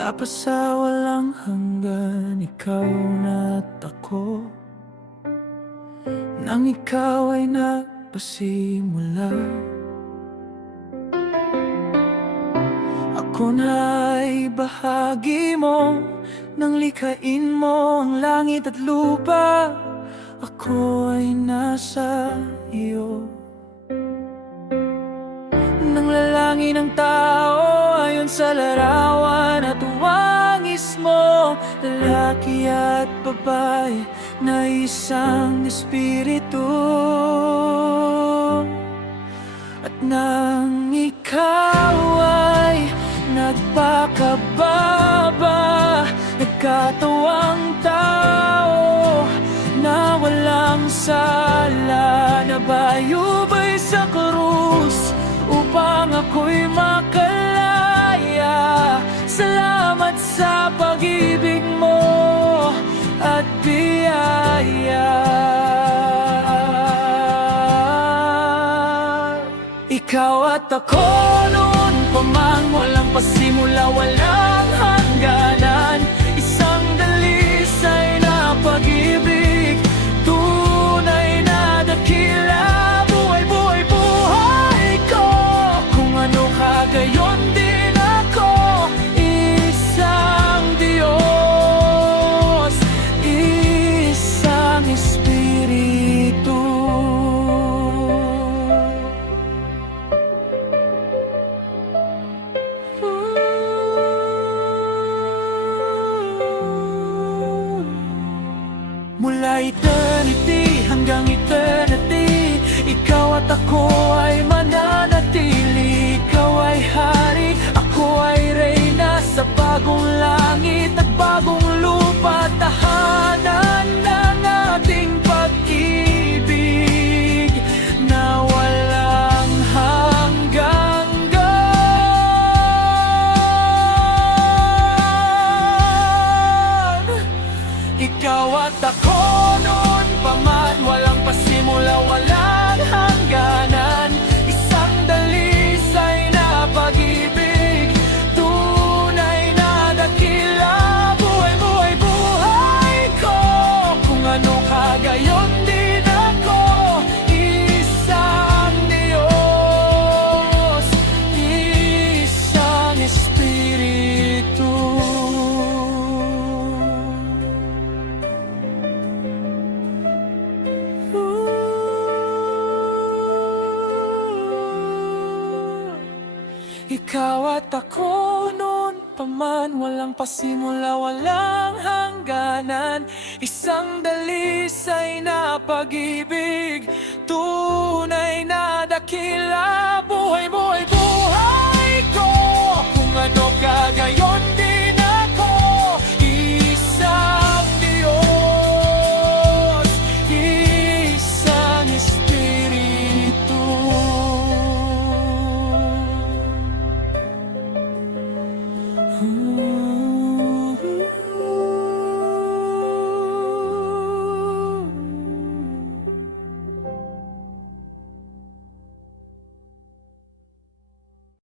Mula pa sa walang hanggan, ikaw na't ako. Nang ikaw ay nagpasimula, ako na ay bahagi mo. Nang likhain mo ang langit at lupa, ako ay nasa iyo. Nang lalangin ang tao ayon sa larawan at wangis mo, lalaki at babae na isang espiritu. At nang ikaw ay nagpakababa, nagkatawang tao na walang sala, nabayubay sa krus upang ako'y makalaya. Salamat sa pag-ibig mo at biyaya. Ikaw at ako noon pa man, walang pasimula, walang hangganan. Isang dalisay na pag-ibig, tunay na dakila. Buhay, buhay, buhay ko, kung ano ka gayon din ako. Isang Diyos, isang Espiritu. Mula eternity hanggang eternity, ikaw at ako ay mananatili. Ikaw ay hari, ako ay reyna sa bagong langit at bagong lupa. Tahanan ng ating pag-ibig na walang hanggang. Ikaw at ako noon pa man, walang pasimula, walang hangganan. Isang dalisay na pag-ibig, tunay na dakila. Buhay, buhay, buhay ko, kung ano ka gayon din ako. Isang Diyos, isang Espiritu. Ikaw at ako noon pa man, walang pasimula, walang hangganan. Isang dalisay na pag-ibig, tunay na dakila. Buhay, buhay, buhay